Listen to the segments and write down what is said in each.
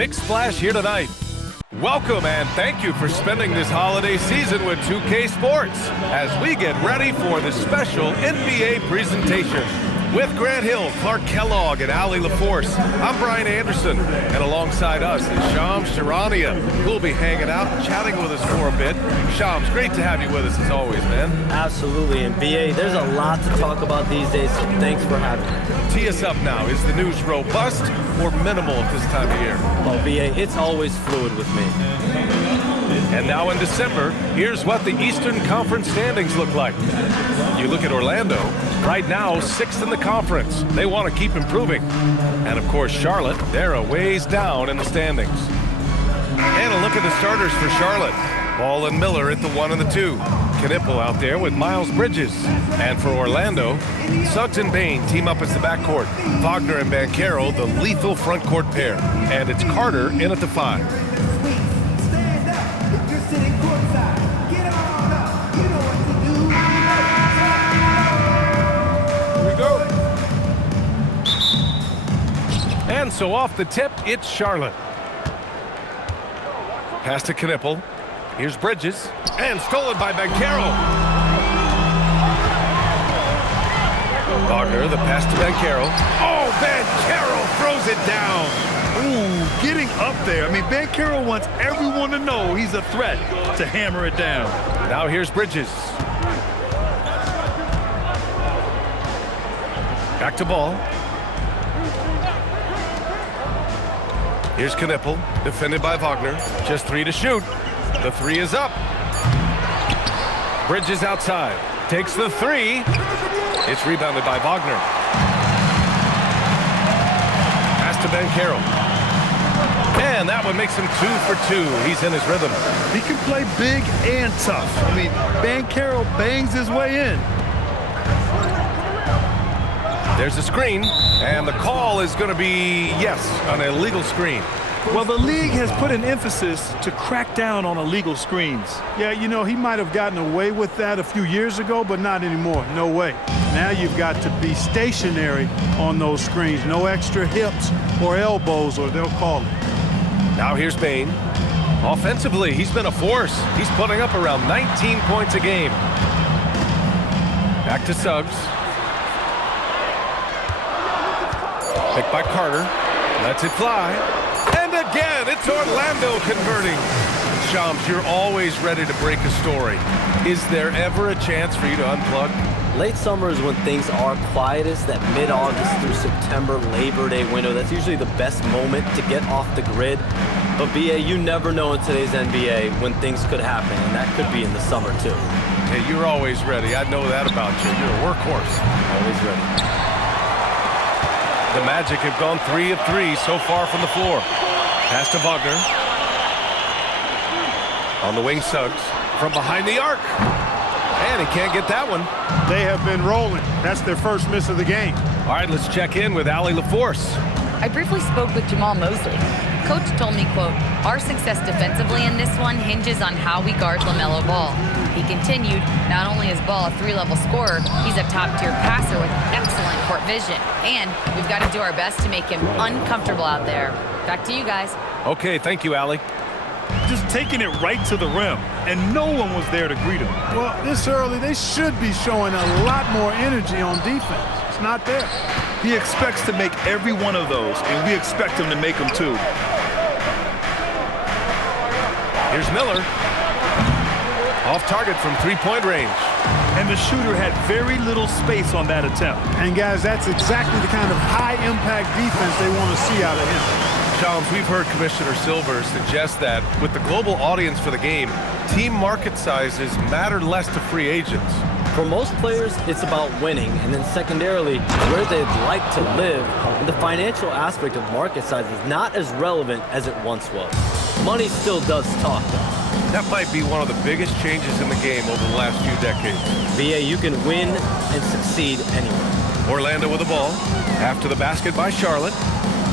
big splash here tonight. Welcome and thank you for spending this holiday season with 2K Sports as we get ready for the special NBA presentation. With Grant Hill, Clark Kellogg, and Ali LaForce, I'm Brian Anderson, and alongside us is Shams Charania, who'll be hanging out and chatting with us for a bit. Shams, great to have you with us as always, man. Absolutely, and BA, there's a lot to talk about these days, so thanks for having me. Tee us up now. Is the news robust or minimal at this time of year? Oh, BA, it's always fluid with me. And now in December, here's what the Eastern Conference standings look like. You look at Orlando, right now 6th in the conference. They want to keep improving. And of course, Charlotte, they're a ways down in the standings. And a look at the starters for Charlotte. Ball and Miller at the 1 and the 2. Knipple out there with Miles Bridges. And for Orlando, Suggs and Bain team up as the backcourt. Wagner and Banchero, the lethal front court pair. And it's Carter in at the 5. And so off the tip, it's Charlotte. Pass to Knipple. Here's Bridges. And stolen by Banchero. Wagner, the pass to Banchero. Oh, Banchero throws it down. Ooh, getting up there. I mean, Banchero wants everyone to know he's a threat to hammer it down. Now here's Bridges. Back to Ball. Here's Knipple, defended by Wagner. Just 3 to shoot. The 3 is up. Bridges outside. Takes the 3. It's rebounded by Wagner. Pass to Banchero. And that one makes him 2 for 2. He's in his rhythm. He can play big and tough. I mean, Banchero bangs his way in. There's a screen, and the call is going to be, yes, an illegal screen. Well, the league has put an emphasis to crack down on illegal screens. Yeah, you know, he might have gotten away with that a few years ago, but not anymore. No way. Now you've got to be stationary on those screens. No extra hips or elbows, or they'll call it. Now here's Bain. Offensively, he's been a force. He's putting up around 19 points a game. Back to Suggs. Picked by Carter. Lets it fly. And again, it's Orlando converting. Shams, you're always ready to break a story. Is there ever a chance for you to unplug? Late summer is when things are quietest, that mid-August through September Labor Day window. That's usually the best moment to get off the grid. But BA, you never know in today's NBA when things could happen, and that could be in the summer too. Hey, you're always ready. I know that about you. You're a workhorse. Always ready. The Magic have gone 3 of 3 so far from the floor. Pass to Wagner. On the wing, Suggs. From behind the arc. And he can't get that one. They have been rolling. That's their first miss of the game. All right, let's check in with Ali LaForce. I briefly spoke with Jamal Mosley. Coach told me, quote, "Our success defensively in this one hinges on how we guard LaMelo Ball." He continued, not only is Ball a 3-level scorer, he's a top-tier passer with excellent court vision. And we've got to do our best to make him uncomfortable out there. Back to you guys. Okay, thank you, Ali. Just taking it right to the rim, and no one was there to greet him. Well, this early, they should be showing a lot more energy on defense. It's not there. He expects to make every one of those, and we expect him to make them too. Here's Miller. Off target from 3-point range. And the shooter had very little space on that attempt. And guys, that's exactly the kind of high-impact defense they want to see out of him. Shams, we've heard Commissioner Silver suggest that with the global audience for the game, team market sizes matter less to free agents. For most players, it's about winning, and then secondarily, where they'd like to live. And the financial aspect of market size is not as relevant as it once was. Money still does talk, though. That might be one of the biggest changes in the game over the last few decades. BA, you can win and succeed anywhere. Orlando with the ball. After the basket by Charlotte.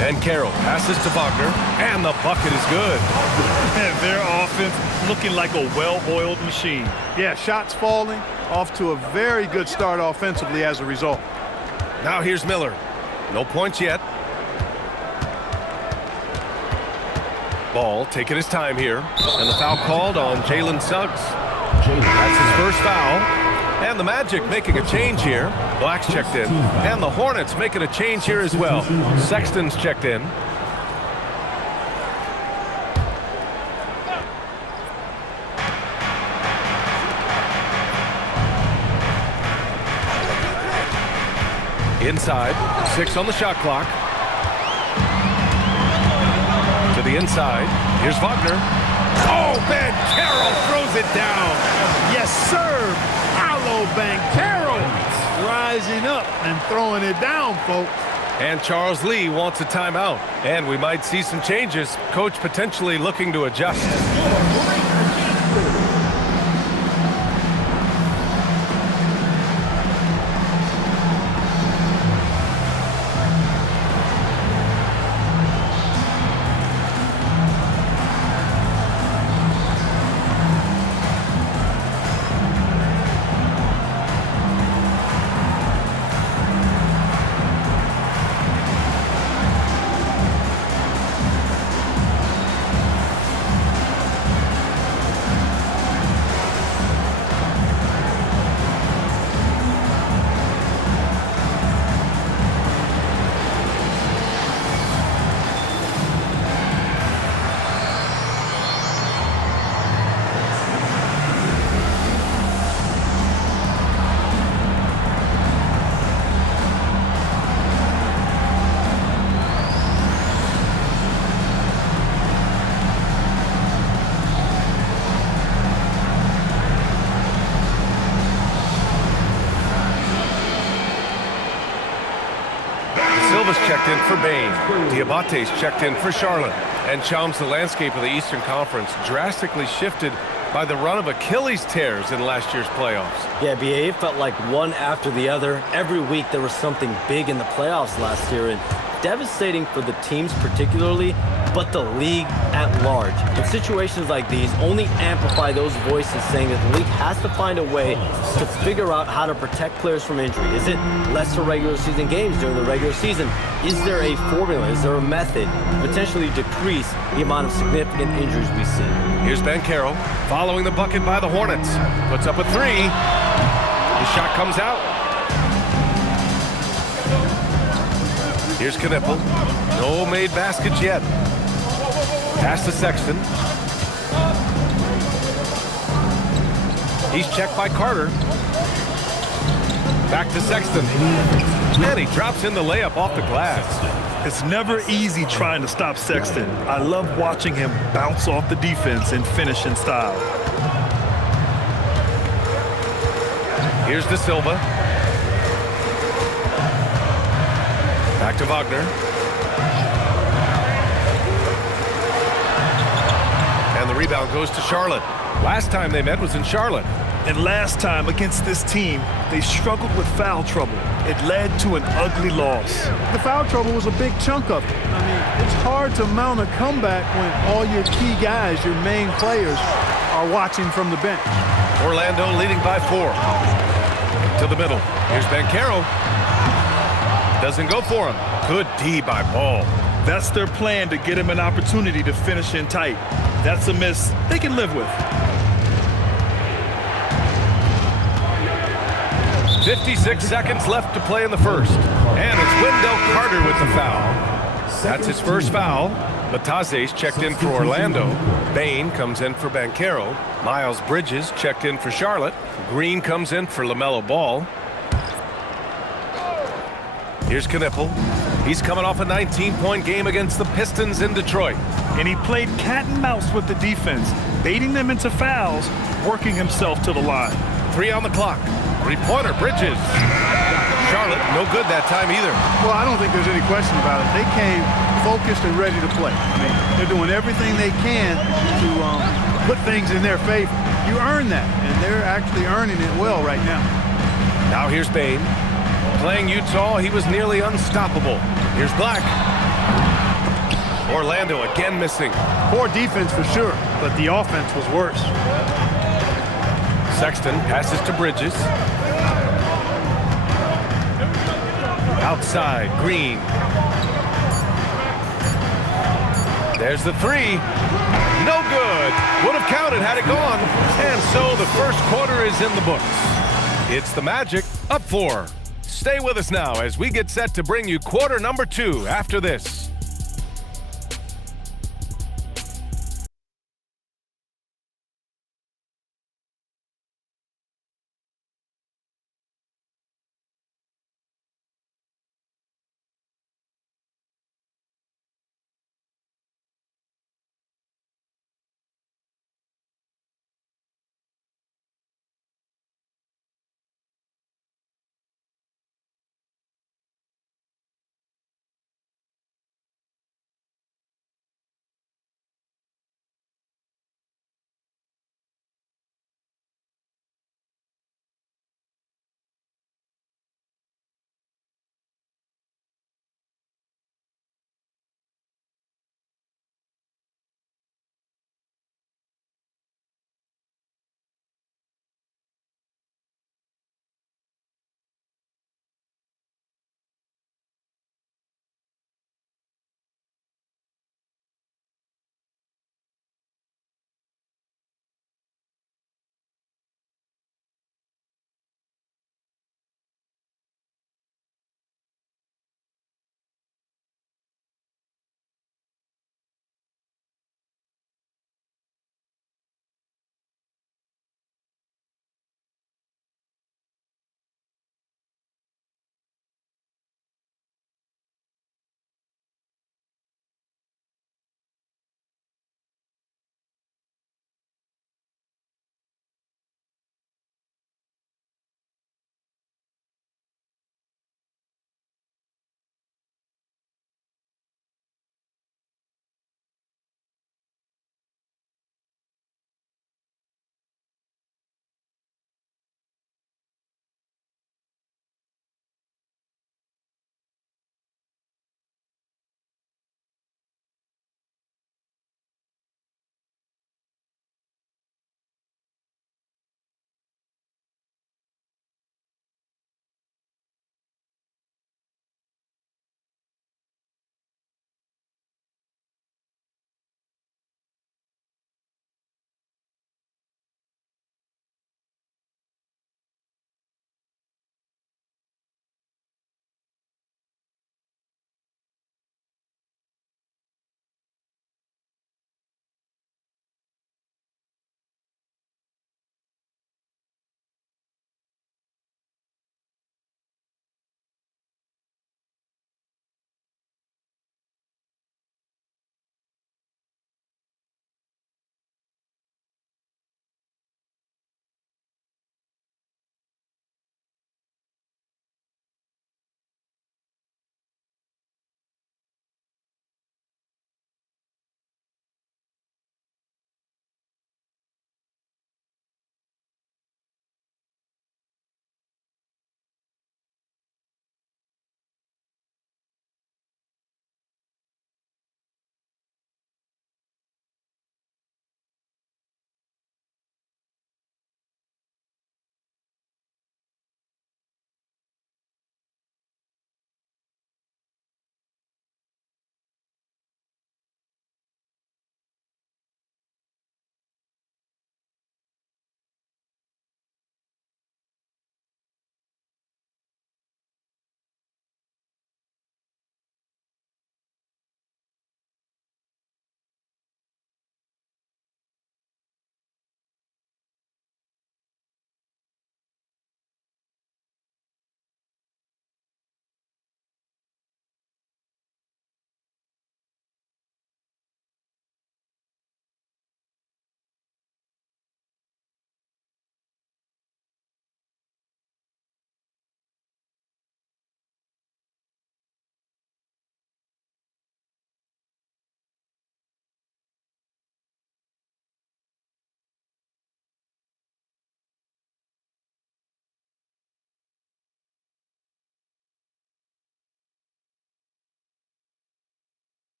And Carroll passes to Wagner. And the bucket is good. And their offense looking like a well-oiled machine. Yeah, shots falling. Off to a very good start offensively as a result. Now here's Miller. No points yet. Ball taking his time here. And the foul called on Jalen Suggs. That's his first foul. And the Magic making a change here. Black's checked in. And the Hornets making a change here as well. Sexton's checked in. Inside, 6 on the shot clock. To the inside, here's Wagner. Oh, Banchero throws it down. Yes, sir. Paolo Banchero rising up and throwing it down, folks. And Charles Lee wants a timeout. And we might see some changes. Coach potentially looking to adjust. Silva's checked in for Bain. Diabate's checked in for Charlotte. And Chums, the landscape of the Eastern Conference drastically shifted by the run of Achilles tears in last year's playoffs. Yeah, BA, it felt like one after the other. Every week there was something big in the playoffs last year, and devastating for the teams particularly, but the league at large. In situations like these, only amplify those voices saying that the league has to find a way to figure out how to protect players from injury. Is it lesser regular season games during the regular season? Is there a formula? Is there a method to potentially decrease the amount of significant injuries we see? Here's Banchero following the bucket by the Hornets. Puts up a 3. The shot comes out. Here's Knipple. No made baskets yet. Pass to Sexton. He's checked by Carter. Back to Sexton. And he drops in the layup off the glass. It's never easy trying to stop Sexton. I love watching him bounce off the defense and finish in style. Here's De Silva. Back to Wagner. And the rebound goes to Charlotte. Last time they met was in Charlotte. And last time against this team, they struggled with foul trouble. It led to an ugly loss. The foul trouble was a big chunk of it. I mean, it's hard to mount a comeback when all your key guys, your main players, are watching from the bench. Orlando leading by 4. To the middle. Here's Banchero. Doesn't go for him. Good D by Ball. That's their plan, to get him an opportunity to finish in tight. That's a miss they can live with. 56 seconds left to play in the first. And it's Wendell Carter with the foul. That's his first foul. Batase's checked in for Orlando. Bain comes in for Banchero. Miles Bridges checked in for Charlotte. Green comes in for LaMelo Ball. Here's Knipple. He's coming off a 19-point game against the Pistons in Detroit. And he played cat and mouse with the defense, baiting them into fouls, working himself to the line. 3 on the clock. 3-pointer, Bridges. Charlotte, no good that time either. Well, I don't think there's any question about it. They came focused and ready to play. I mean, they're doing everything they can to put things in their favor. You earn that, and they're actually earning it well right now. Now here's Bain. Playing Utah, he was nearly unstoppable. Here's Black. Orlando again missing. Poor defense for sure, but the offense was worse. Sexton passes to Bridges. Outside, Green. There's the three. No good. Would have counted had it gone. And so the first quarter is in the books. It's the Magic up 4. Stay with us now as we get set to bring you quarter number 2 after this.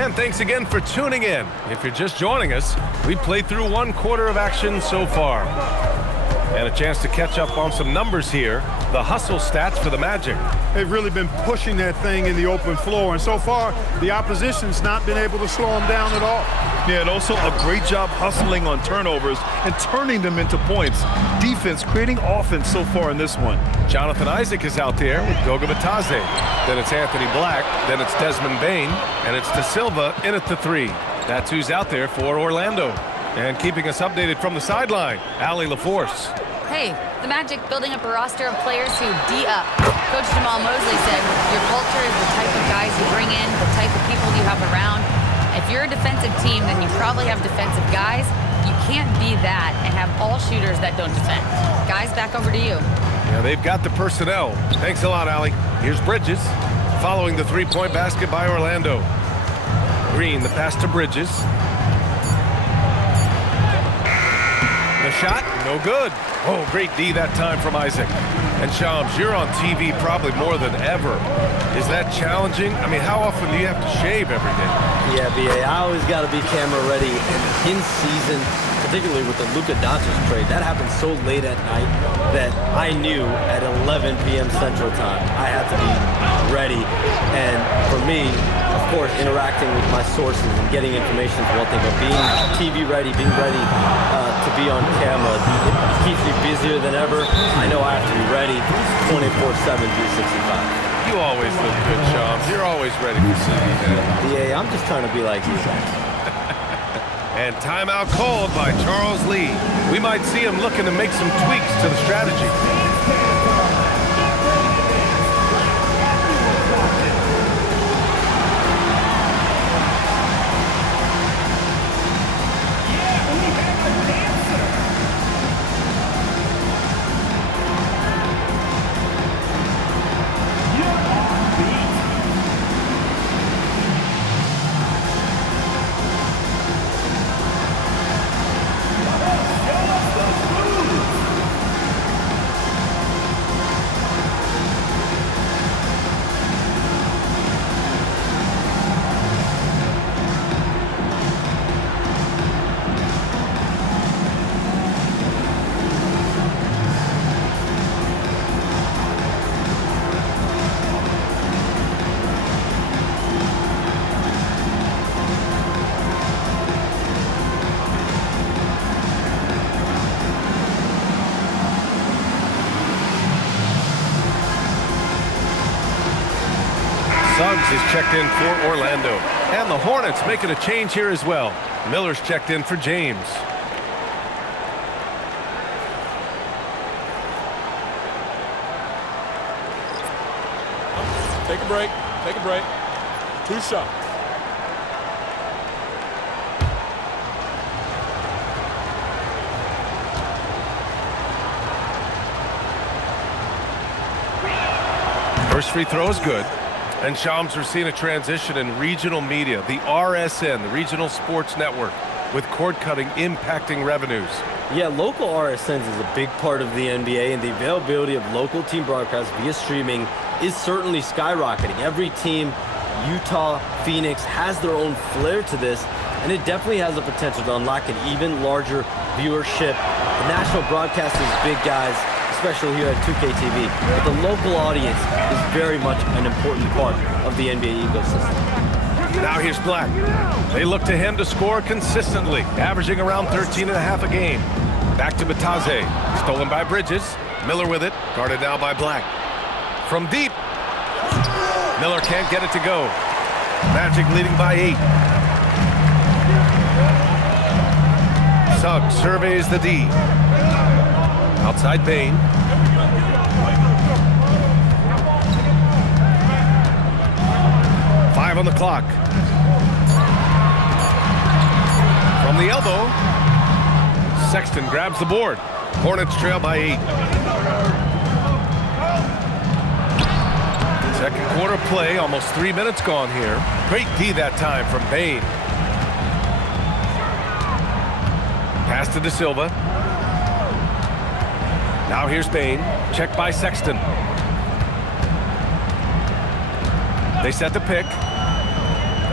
And thanks again for tuning in. If you're just joining us, we played through 1 quarter of action so far. And a chance to catch up on some numbers here. The hustle stats for the Magic. They've really been pushing that thing in the open floor, and so far, the opposition's not been able to slow them down at all. Yeah, and also a great job hustling on turnovers and turning them into points. Defense creating offense so far in this one. Jonathan Isaac is out there with Goga Bitadze. Then it's Anthony Black. Then it's Desmond Bane. And it's De Silva in at the 3. That's who's out there for Orlando. And keeping us updated from the sideline, Allie LaForce. Hey, the Magic building up a roster of players who D up. Coach Jamal Mosley said, your culture is the type of guys you bring in, the type of people you have around. If you're a defensive team, then you probably have defensive guys. You can't be that and have all shooters that don't defend. Guys, back over to you. Yeah, they've got the personnel. Thanks a lot, Allie. Here's Bridges, following the 3-point basket by Orlando. Green, the pass to Bridges. The shot, no good. Oh, great D that time from Isaac. And Shams, you're on TV probably more than ever. Is that challenging? I mean, how often do you have to shave every day? Yeah, BA, I always got to be camera ready. And in season, particularly with the Luka Doncic trade, that happened so late at night that I knew at 11 p.m. Central Time I had to be ready. And for me, of course, interacting with my sources and getting information is one thing, but being TV ready, being ready to be on camera, it keeps me busier than ever. I know I have to be ready 24/7, 365. You always look good, Shams. You're always ready for TV, man. BA, I'm just trying to be like you guys. And timeout called by Charles Lee. We might see him looking to make some tweaks to the strategy. Suggs is checked in for Orlando. And the Hornets making a change here as well. Miller's checked in for James. Take a break. Take a break. 2 shots. First free throw is good. And Shams, we're seeing a transition in regional media, the RSN, the Regional Sports Network, with cord cutting impacting revenues. Yeah, local RSNs is a big part of the NBA, and the availability of local team broadcasts via streaming is certainly skyrocketing. Every team, Utah, Phoenix, has their own flair to this, and it definitely has the potential to unlock an even larger viewership. The national broadcast is big, guys, especially here at 2K TV, but the local audience is very much an important part of the NBA ecosystem. Now here's Black. They look to him to score consistently, averaging around 13.5 a game. Back to Bitadze, stolen by Bridges. Miller with it, guarded now by Black. From deep, Miller can't get it to go. Magic leading by 8. Suggs surveys the D. Outside Bane. Five on the clock. From the elbow, Sexton grabs the board. Hornets trail by 8. Second quarter play, almost 3 minutes gone here. Great D that time from Bane. Pass to De Silva. Now here's Bane, checked by Sexton. They set the pick.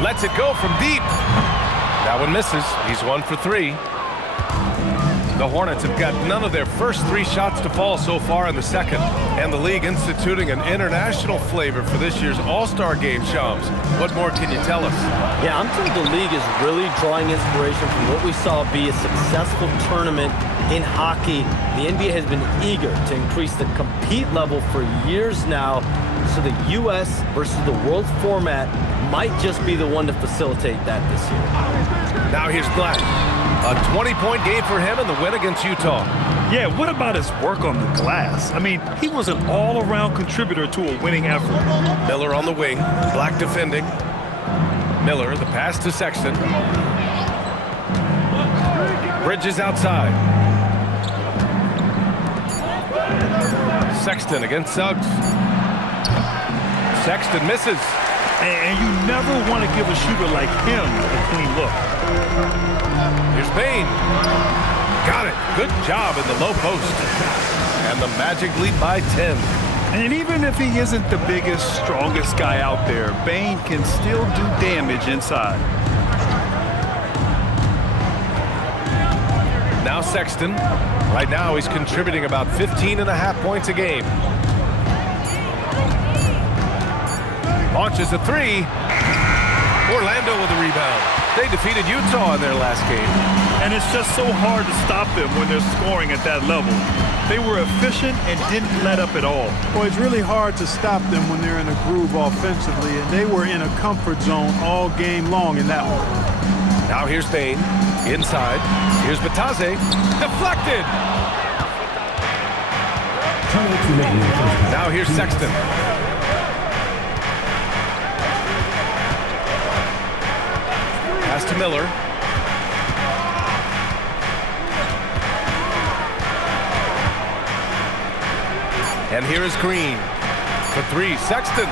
Lets it go from deep. That one misses. He's 1 for 3. The Hornets have got none of their first 3 shots to fall so far in the second. And the league instituting an international flavor for this year's All-Star game, Shams. What more can you tell us? Yeah, I'm told the league is really drawing inspiration from what we saw be a successful tournament in hockey. The NBA has been eager to increase the compete level for years now, so the U.S. versus the world format might just be the one to facilitate that this year. Now here's Black. A 20-point game for him in the win against Utah. Yeah, what about his work on the glass? I mean, he was an all-around contributor to a winning effort. Miller on the wing, Black defending. Miller, the pass to Sexton. Bridges outside. Sexton against Suggs. Sexton misses. And you never want to give a shooter like him a clean look. Here's Bain. Got it. Good job in the low post. And the Magic lead by 10. And even if he isn't the biggest, strongest guy out there, Bain can still do damage inside. Now Sexton. Right now he's contributing about 15.5 points a game. Launches a 3. Orlando with a rebound. They defeated Utah in their last game. And it's just so hard to stop them when they're scoring at that level. They were efficient and didn't let up at all. Boy, it's really hard to stop them when they're in a groove offensively, and they were in a comfort zone all game long in that one. Now here's Bain. Inside. Here's Batase. Deflected. Now here's Sexton. Pass to Miller. And here is Green for 3. Sexton.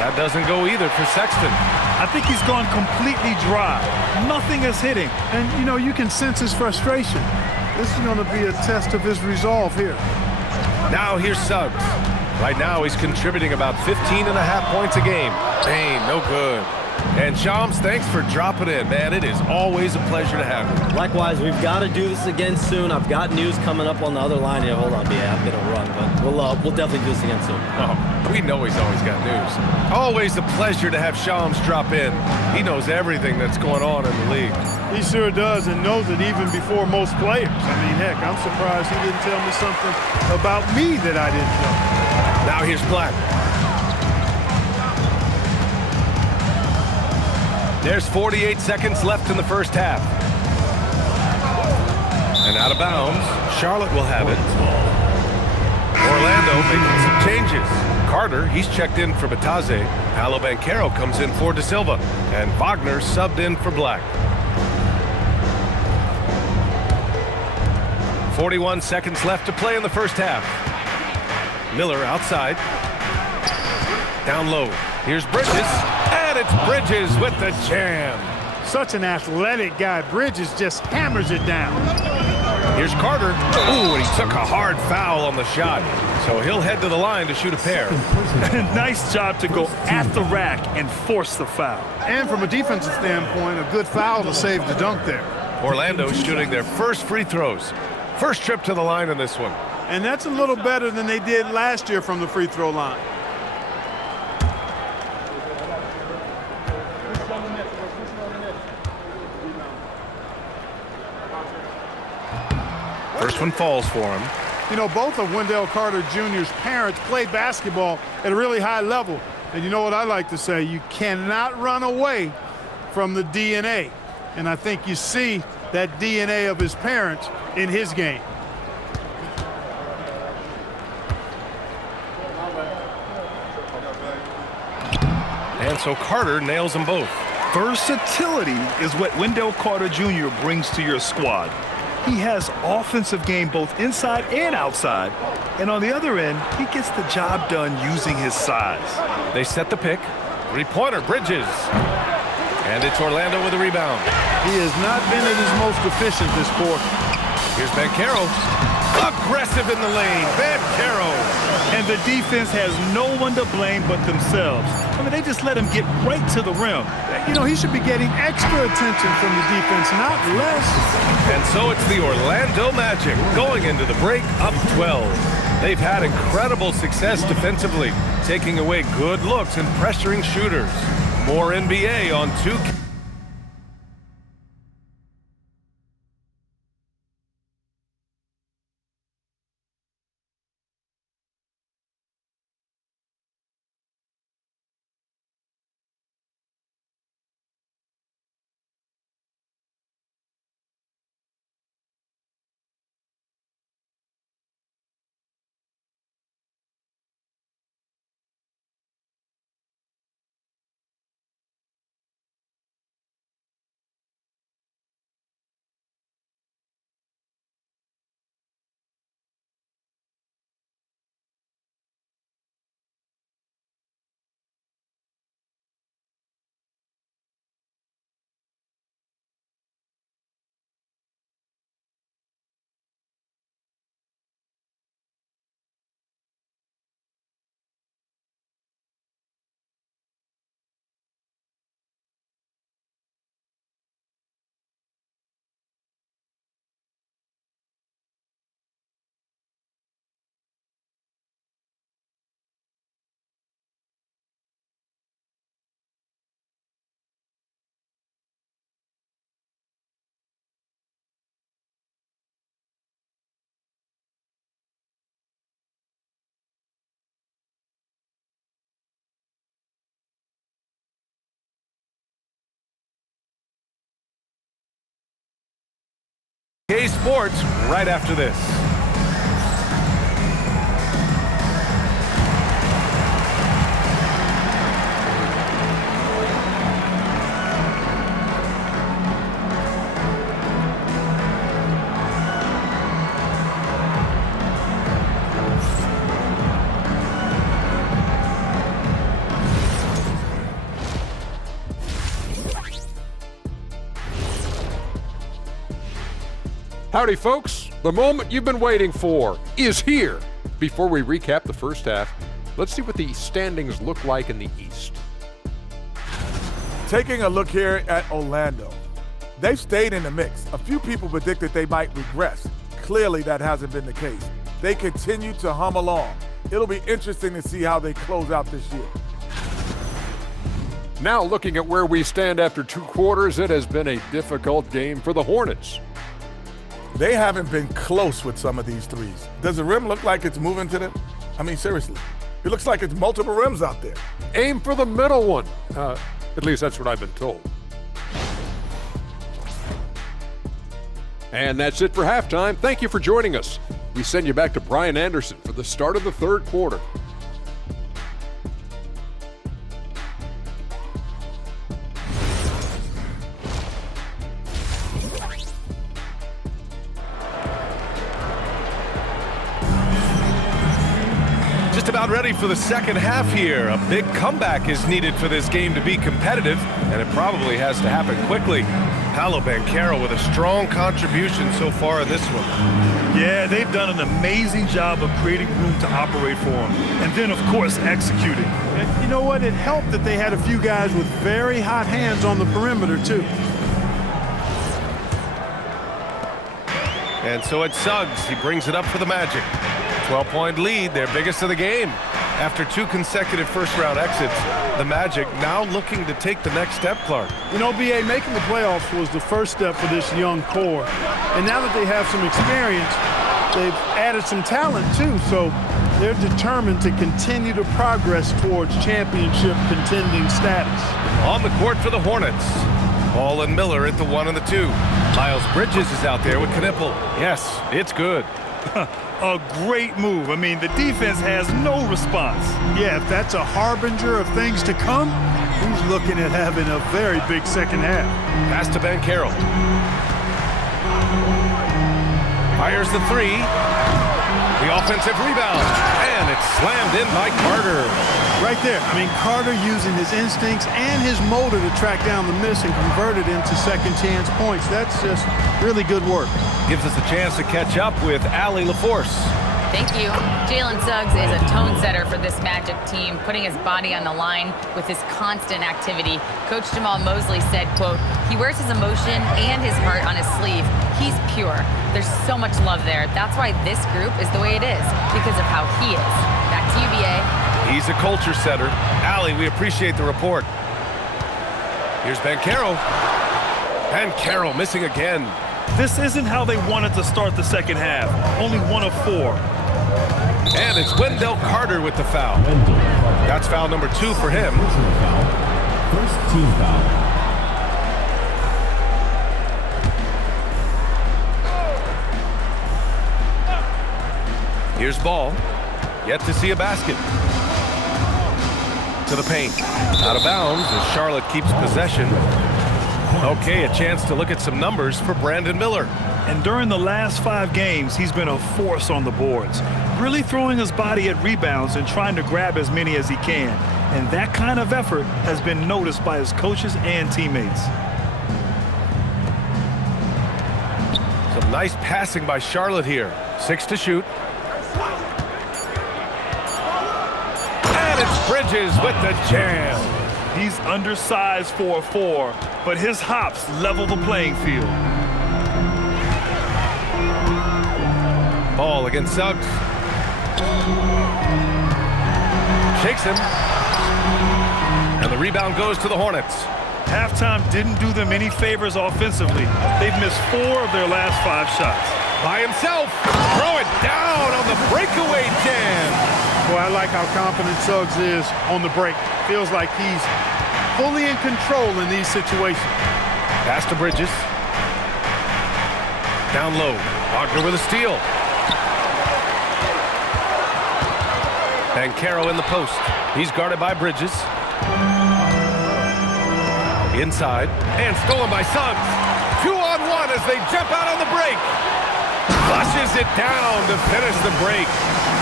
That doesn't go either for Sexton. I think he's gone completely dry. Nothing is hitting. And, you know, you can sense his frustration. This is going to be a test of his resolve here. Now here's Suggs. Right now he's contributing about 15.5 points a game. Bain, no good. And Shams, thanks for dropping in, man. It is always a pleasure to have you. Likewise, we've got to do this again soon. I've got news coming up on the other line here. Hold on, BA, I'm going to run, but we'll definitely do this again soon. Oh, we know he's always got news. Always a pleasure to have Shams drop in. He knows everything that's going on in the league. He sure does, and knows it even before most players. I mean, heck, I'm surprised he didn't tell me something about me that I didn't know. Now here's Black. There's 48 seconds left in the first half. And out of bounds, Charlotte will have it. Orlando making some changes. Carter, he's checked in for Batase. Paolo Banchero comes in for De Silva. And Wagner subbed in for Black. 41 seconds left to play in the first half. Miller outside. Down low. Here's Bridges. And it's Bridges with the jam. Such an athletic guy. Bridges just hammers it down. Here's Carter. Ooh, and he took a hard foul on the shot. So he'll head to the line to shoot a pair. Nice job to go at the rack and force the foul. And from a defensive standpoint, a good foul to save the dunk there. Orlando shooting their first free throws. First trip to the line in this one. And that's a little better than they did last year from the free throw line. First one falls for him. You know, both of Wendell Carter Jr.'s parents played basketball at a really high level. And you know what I like to say? You cannot run away from the DNA. And I think you see that DNA of his parents in his game. And so Carter nails them both. Versatility is what Wendell Carter Jr. brings to your squad. He has offensive game both inside and outside. And on the other end, he gets the job done using his size. They set the pick. Three-pointer, Bridges. And it's Orlando with a rebound. He has not been at his most efficient this quarter. Here's Banchero. Aggressive in the lane. Banchero. And the defense has no one to blame but themselves. I mean, they just let him get right to the rim. You know, he should be getting extra attention from the defense, not less. And so it's the Orlando Magic going into the break up 12. They've had incredible success defensively, taking away good looks and pressuring shooters. More NBA on 2K. Sports right after this. Howdy, folks. The moment you've been waiting for is here. Before we recap the first half, let's see what the standings look like in the East. Taking a look here at Orlando. They've stayed in the mix. A few people predicted they might regress. Clearly, that hasn't been the case. They continue to hum along. It'll be interesting to see how they close out this year. Now, looking at where we stand after 2 quarters, it has been a difficult game for the Hornets. They haven't been close with some of these threes. Does the rim look like it's moving to them? I mean, seriously. It looks like it's multiple rims out there. Aim for the middle one. At least that's what I've been told. And that's it for halftime. Thank you for joining us. We send you back to Brian Anderson for the start of the third quarter. Just about ready for the second half here. A big comeback is needed for this game to be competitive, and it probably has to happen quickly. Paolo Banchero with a strong contribution so far in this one. Yeah, they've done an amazing job of creating room to operate for him. And then, of course, executing. And you know what? It helped that they had a few guys with very hot hands on the perimeter, too. And so it's Suggs. He brings it up for the Magic. 12-point lead, their biggest of the game. After 2 consecutive first-round exits, the Magic now looking to take the next step, Clark. You know, B.A., making the playoffs was the first step for this young core. And now that they have some experience, they've added some talent, too. So they're determined to continue to progress towards championship contending status. On the court for the Hornets, Ball and Miller at the 1 and the 2. Miles Bridges is out there with Knipple. Yes, it's good. A great move. I mean, the defense has no response. Yeah, if that's a harbinger of things to come, he's looking at having a very big second half. Pass to Banchero. Fires the 3. The offensive rebound. And it's slammed in by Carter. Right there. I mean, Carter using his instincts and his motor to track down the miss and convert it into second chance points. That's just really good work. Gives us a chance to catch up with Allie LaForce. Thank you. Jalen Suggs is a tone setter for this Magic team, putting his body on the line with his constant activity. Coach Jamal Mosley said, quote, he wears his emotion and his heart on his sleeve. He's pure. There's so much love there. That's why this group is the way it is, because of how he is. Back to you, BA. He's a culture setter. Allie, we appreciate the report. Here's Banchero. Banchero missing again. This isn't how they wanted to start the second half. Only 1 of 4. And it's Wendell Carter with the foul. That's foul number 2 for him. First team foul. Here's Ball. Yet to see a basket. To the paint. Out of bounds as Charlotte keeps possession. Okay, a chance to look at some numbers for Brandon Miller. And during the last 5 games, he's been a force on the boards, really throwing his body at rebounds and trying to grab as many as he can. And that kind of effort has been noticed by his coaches and teammates. Some nice passing by Charlotte here. 6 to shoot. And it's Bridges with the jam. He's undersized for a 4, but his hops level the playing field. Ball against Suggs. Shakes him. And the rebound goes to the Hornets. Halftime didn't do them any favors offensively. They've missed 4 of their last 5 shots. By himself. Throw it down on the breakaway jam. Boy, I like how confident Suggs is on the break. Feels like he's fully in control in these situations. Pass to Bridges. Down low. Wagner with a steal. Banchero in the post. He's guarded by Bridges. Inside. And stolen by Suggs. 2-on-1 as they jump out on the break. Flushes it down to finish the break.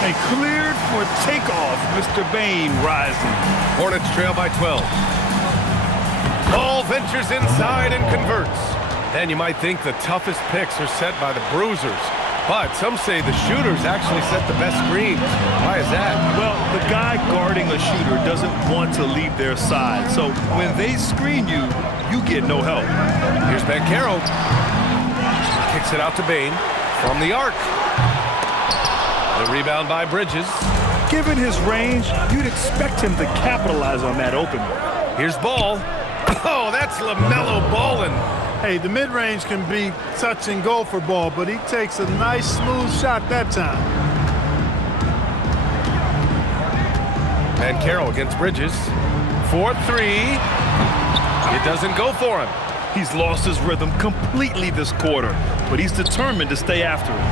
And cleared for takeoff. Mr. Bain rising. Hornets trail by 12. Ball ventures inside and converts. And you might think the toughest picks are set by the bruisers. But some say the shooters actually set the best screens. Why is that? Well, the guy guarding a shooter doesn't want to leave their side. So when they screen you, you get no help. Here's Banchero. Kicks it out to Bain from the arc. The rebound by Bridges. Given his range, you'd expect him to capitalize on that opening. Here's Ball. Oh, that's LaMelo Ballin'. Hey, the mid-range can be touch and go for Ball, but he takes a nice, smooth shot that time. Banchero against Bridges. 4-3. It doesn't go for him. He's lost his rhythm completely this quarter, but he's determined to stay after it.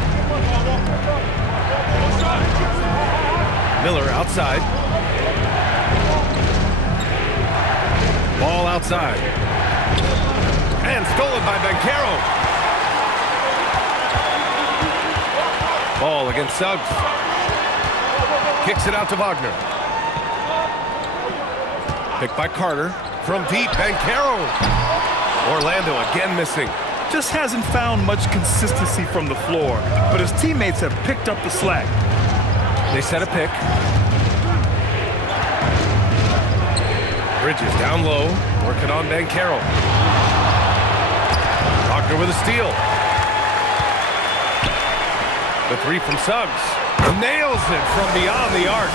Miller outside. Ball outside. And stolen by Banchero. Ball against Suggs. Kicks it out to Wagner. Picked by Carter. From deep, Banchero. Orlando again missing. Just hasn't found much consistency from the floor, but his teammates have picked up the slack. They set a pick. Bridges down low, working on Banchero. Wagner with a steal. The 3 from Suggs. Nails it from beyond the arc.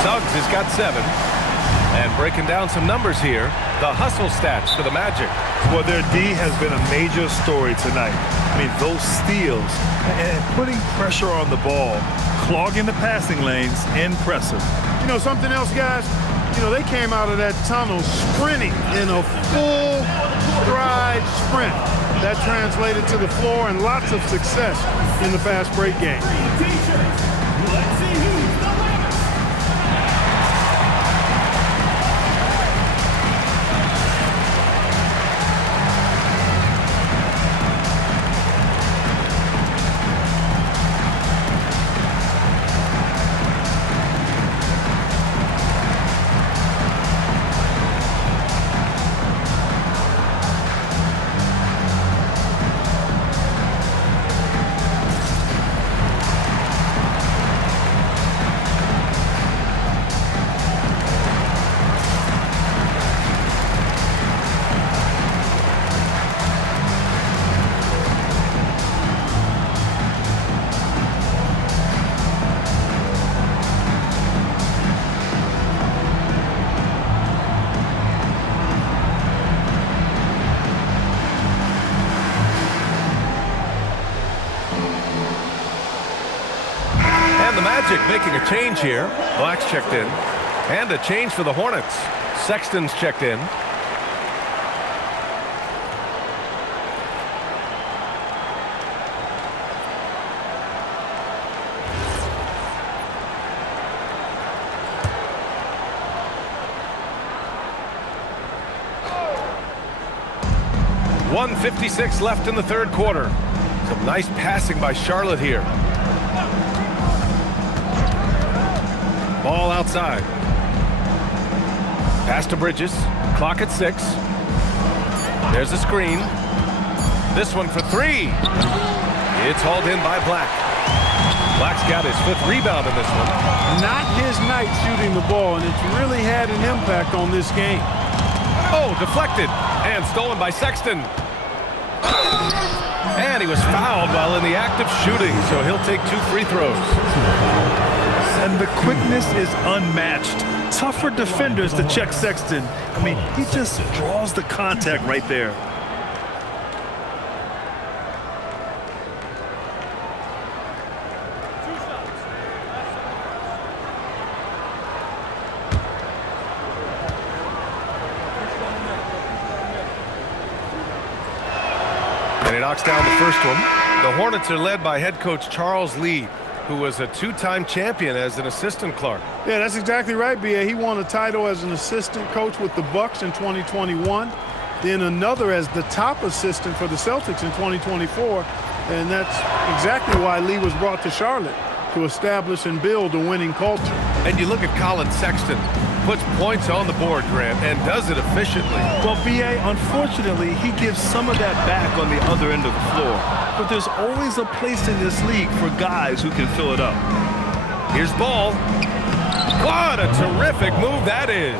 Suggs has got 7. And breaking down some numbers here, the hustle stats for the Magic. Well, their D has been a major story tonight. I mean, those steals and putting pressure on the ball, clogging the passing lanes, impressive. You know, something else, guys? You know, they came out of that tunnel sprinting in a full stride sprint. That translated to the floor and lots of success in the fast break game. Magic making a change here. Black's checked in. And a change for the Hornets. Sexton's checked in. .156 left in the third quarter. Some nice passing by Charlotte here. Ball outside. Pass to Bridges. Clock at 6. There's a screen. This one for 3. It's hauled in by Black. Black's got his 5th rebound in this one. Not his night shooting the ball, and it's really had an impact on this game. Oh, deflected and stolen by Sexton. And he was fouled while in the act of shooting, so he'll take 2 free throws. And the quickness is unmatched. Tough for defenders to check Sexton. I mean, he just draws the contact right there. And he knocks down the first one. The Hornets are led by head coach Charles Lee, who was a 2-time champion as an assistant Clark. Yeah, that's exactly right, B.A. He won a title as an assistant coach with the Bucks in 2021, then another as the top assistant for the Celtics in 2024, and that's exactly why Lee was brought to Charlotte, to establish and build a winning culture. And you look at Colin Sexton, puts points on the board, Grant, and does it efficiently. Well, B.A., unfortunately, he gives some of that back on the other end of the floor. But there's always a place in this league for guys who can fill it up. Here's Ball. What a terrific move that is.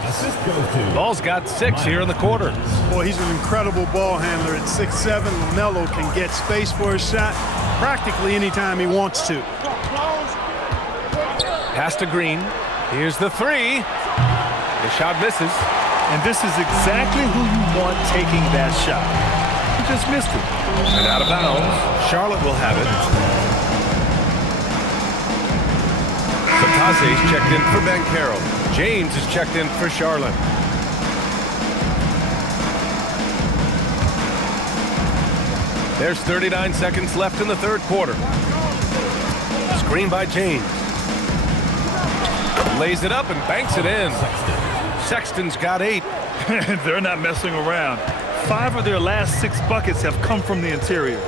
Ball's got 6 here in the quarter. Boy, he's an incredible ball handler. At 6'7", LaMelo can get space for his shot practically anytime he wants to. Pass to Green. Here's the 3. The shot misses. And this is exactly who you want taking that shot. He just missed it. And out of bounds. Charlotte will have it. Satase's checked in for Banchero. James is checked in for Charlotte. There's 39 seconds left in the third quarter. Screen by James. Lays it up and banks it in. Sexton's got 8. They're not messing around. 5 of their last 6 buckets have come from the interior.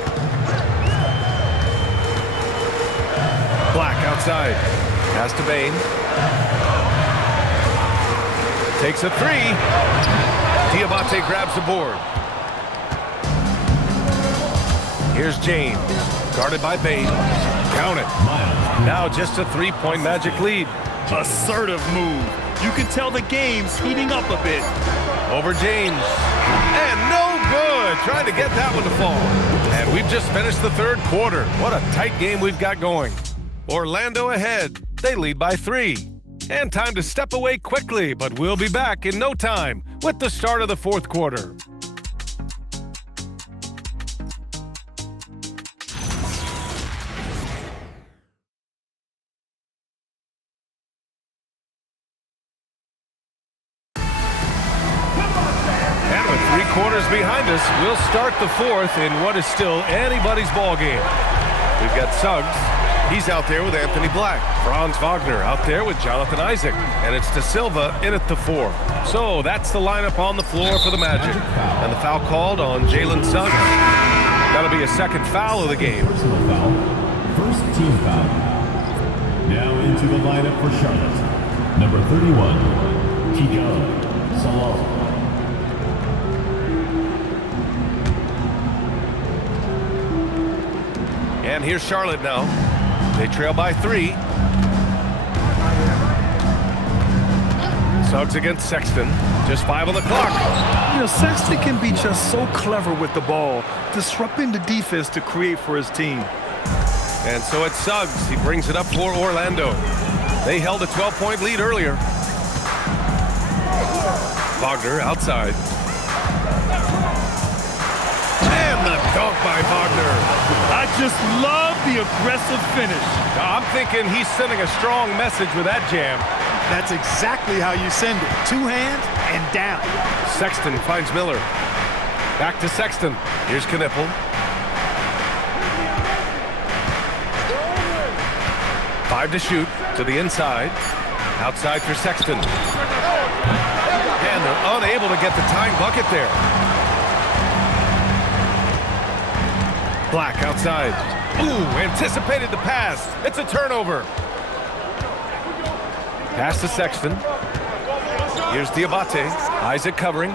Black outside. Pass to Bain. Takes a 3. Diabate grabs the board. Here's James. Guarded by Bain. Count it. Now just a 3-point Magic lead. Assertive move. You can tell the game's heating up a bit. Over James. And no good. Trying to get that one to fall. And we've just finished the third quarter. What a tight game we've got going. Orlando ahead. They lead by 3. And time to step away quickly, but we'll be back in no time with the start of the fourth quarter. Quarters behind us, we'll start the fourth in what is still anybody's ball game. We've got Suggs. He's out there with Anthony Black. Franz Wagner out there with Jonathan Isaac. And it's De Silva in at the 4. So that's the lineup on the floor for the Magic. And the foul called on Jalen Suggs. That'll be a second foul of the game. Personal foul. First team foul. Now into the lineup for Charlotte. Number 31, Keegan Salon. And here's Charlotte now. They trail by 3. Suggs against Sexton. Just 5 on the clock. You know, Sexton can be just so clever with the ball, disrupting the defense to create for his team. And so it's Suggs. He brings it up for Orlando. They held a 12-point lead earlier. Wagner outside. And the dunk by Wagner. I just love the aggressive finish. I'm thinking he's sending a strong message with that jam. That's exactly how you send it. Two hands and down. Sexton finds Miller. Back to Sexton. Here's Knipple. Five to shoot to the inside. Outside for Sexton. And they're unable to get the tying bucket there. Black outside. Ooh, anticipated the pass. It's a turnover. Pass to Sexton. Here's Diabate. Isaac covering.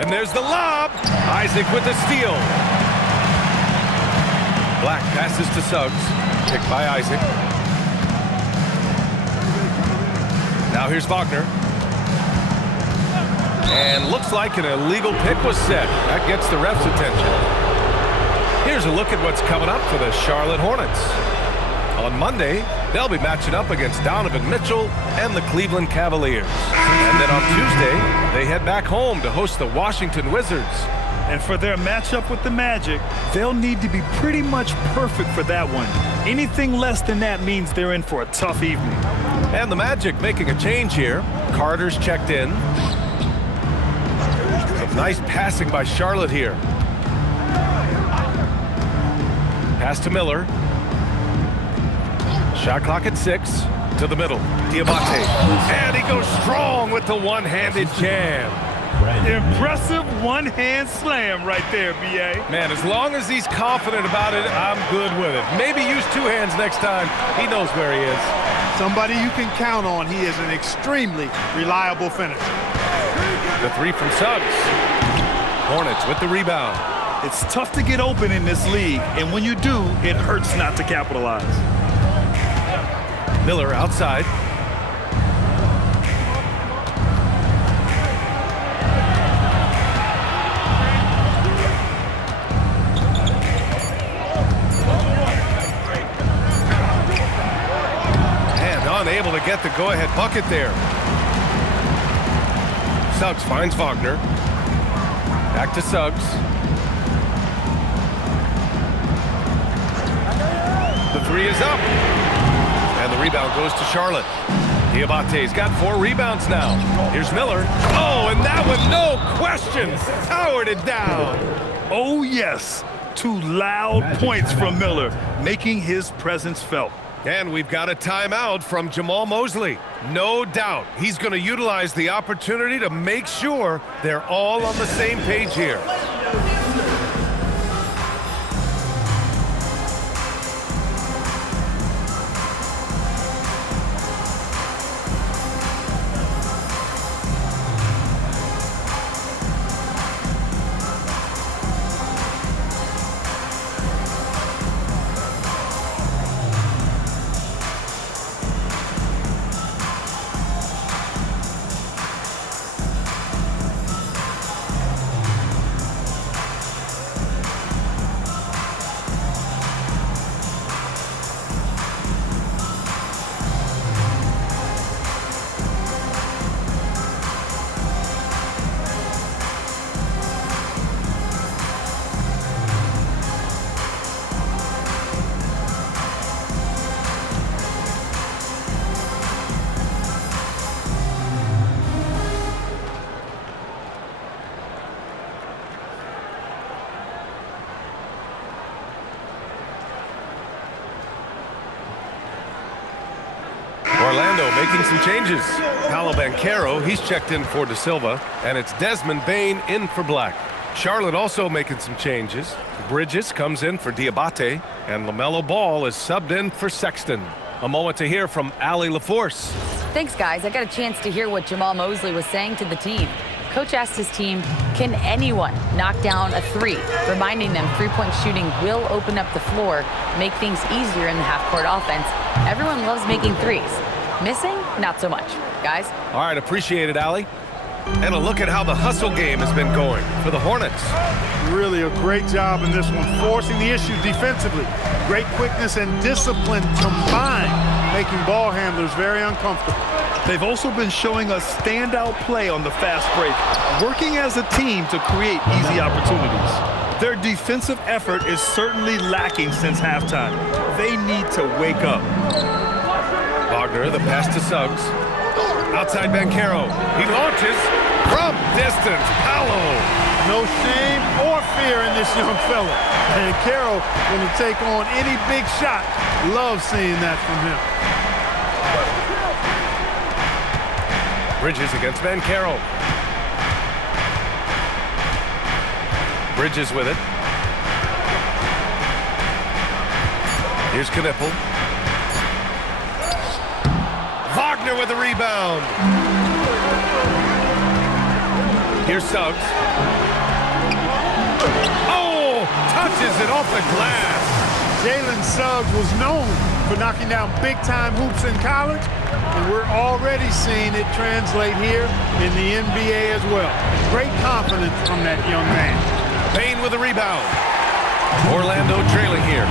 And there's the lob. Isaac with the steal. Black passes to Suggs. Picked by Isaac. Now here's Wagner. And looks like an illegal pick was set. That gets the ref's attention. Here's a look at what's coming up for the Charlotte Hornets. On Monday, they'll be matching up against Donovan Mitchell and the Cleveland Cavaliers. And then on Tuesday, they head back home to host the Washington Wizards. And for their matchup with the Magic, they'll need to be pretty much perfect for that one. Anything less than that means they're in for a tough evening. And the Magic making a change here. Carter's checked in. Some nice passing by Charlotte here. Pass to Miller. Shot clock at 6. To the middle. Diabate. And he goes strong with the one-handed jam. Impressive one-hand slam right there, B.A. Man, as long as he's confident about it, I'm good with it. Maybe use two hands next time. He knows where he is. Somebody you can count on. He is an extremely reliable finisher. The three from Suggs. Hornets with the rebound. It's tough to get open in this league, and when you do, it hurts not to capitalize. Miller outside. Unable to get the go-ahead bucket there. Suggs finds Wagner. Back to Suggs. The three is up. And the rebound goes to Charlotte. Diabate's got 4 rebounds now. Here's Miller. Oh, and that one, no question, powered it down. Oh, yes. 2 loud points from Miller, making his presence felt. And we've got a timeout from Jamal Mosley. No doubt he's going to utilize the opportunity to make sure they're all on the same page here. Orlando making some changes. Paolo Banchero, he's checked in for De Silva, and it's Desmond Bane in for Black. Charlotte also making some changes. Bridges comes in for Diabate, and LaMelo Ball is subbed in for Sexton. A moment to hear from Allie LaForce. Thanks, guys. I got a chance to hear what Jamal Mosley was saying to the team. Coach asked his team, can anyone knock down a 3? Reminding them three-point shooting will open up the floor, make things easier in the half-court offense. Everyone loves making threes. Missing? Not so much. Guys? All right, appreciate it, Allie. And a look at how the hustle game has been going for the Hornets. Really a great job in this one, forcing the issue defensively. Great quickness and discipline combined, making ball handlers very uncomfortable. They've also been showing us standout play on the fast break, working as a team to create easy opportunities. Their defensive effort is certainly lacking since halftime. They need to wake up. Wagner, the pass to Suggs. Outside Banchero. He launches from distance. Paolo. No shame or fear in this young fella. And Banchero going to take on any big shot. Love seeing that from him. Bridges against Banchero. Bridges with it. Here's Knipple. Wagner with the rebound. Here's Suggs. Oh, touches it off the glass. Jalen Suggs was known for knocking down big-time hoops in college, and we're already seeing it translate here in the NBA as well. Great confidence from that young man. Payne with the rebound. Orlando trailing here.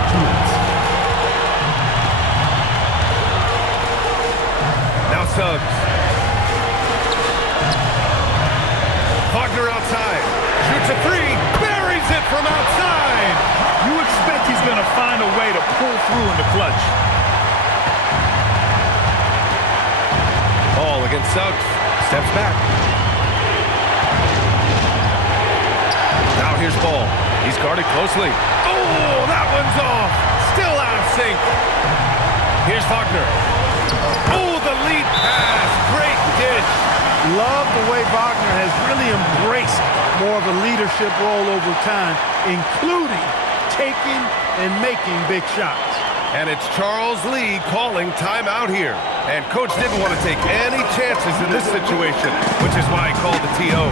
Now Suggs. Wagner outside. Shoots a three. Buries it from outside. You expect he's going to find a way to pull through in the clutch. Ball against Suggs. Steps back. Now here's Ball. He's guarded closely. Oh, that one's off. Still out of sync. Here's Wagner. Oh, the lead pass. Great dish. Love the way Wagner has really embraced more of a leadership role over time, including taking and making big shots. And it's Charles Lee calling timeout here. And coach didn't want to take any chances in this situation, which is why he called the TO.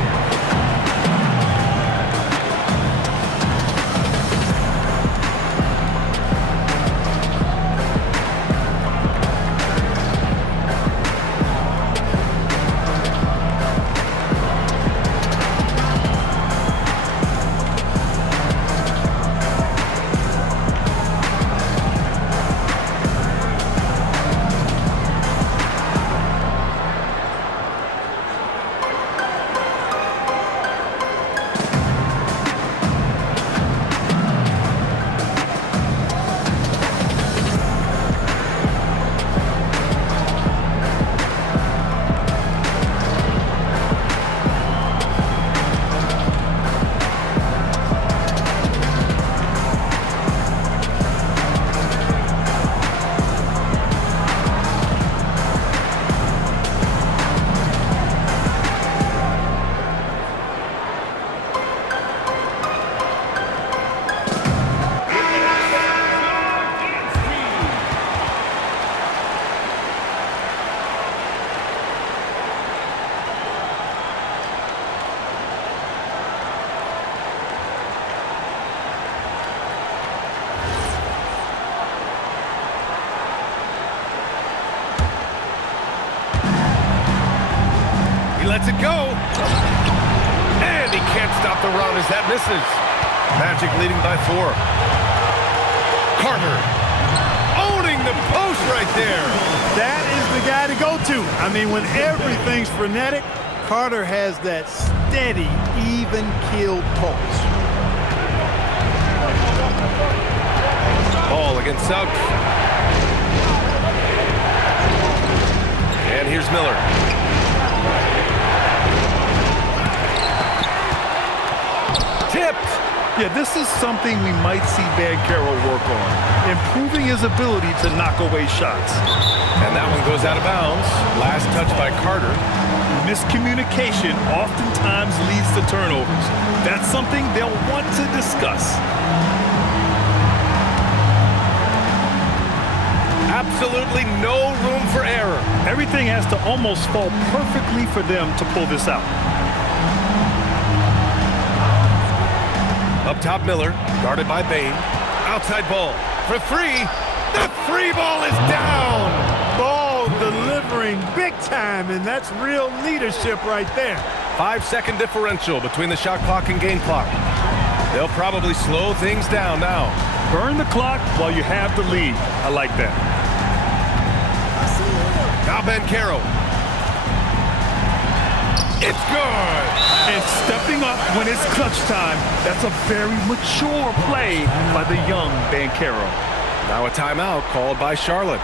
Lets it go. And he can't stop the run as that misses. Magic leading by 4. Carter owning the post right there. That is the guy to go to. I mean, when everything's frenetic, Carter has that steady, even-keeled pulse. Ball against Suggs. And here's Miller. Tipped. Yeah, this is something we might see Banchero work on, improving his ability to knock away shots. And that one goes out of bounds. Last touch by Carter. Miscommunication oftentimes leads to turnovers. That's something they'll want to discuss. Absolutely no room for error. Everything has to almost fall perfectly for them to pull this out. Up top, Miller, guarded by Bane. Outside Ball for 3. The 3 ball is down. Ball delivering big time, and that's real leadership right there. 5-second differential between the shot clock and game clock. They'll probably slow things down now. Burn the clock while you have the lead. I like that. Now Banchero. It's good. And stepping up when it's clutch time, that's a very mature play by the young Banchero. Now a timeout called by Charlotte.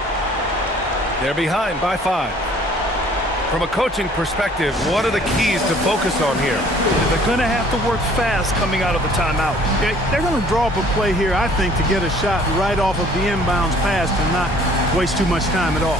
They're behind by 5. From a coaching perspective, what are the keys to focus on here? They're going to have to work fast coming out of the timeout. They're going to draw up a play here, I think, to get a shot right off of the inbounds pass and not waste too much time at all.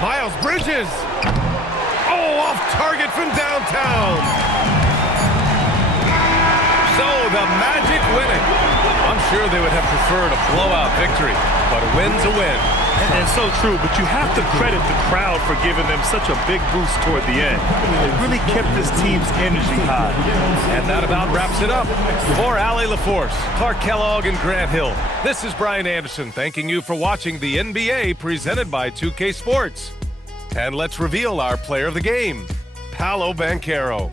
Miles Bridges. Oh, off target from downtown. So the Magic win it. I'm sure they would have preferred a blowout victory, but a win's a win. And so true, but you have to credit the crowd for giving them such a big boost toward the end. It really kept this team's energy high. And that about wraps it up. For Allie LaForce, Clark Kellogg, and Grant Hill, this is Brian Anderson thanking you for watching the NBA presented by 2K Sports. And let's reveal our player of the game, Paolo Banchero.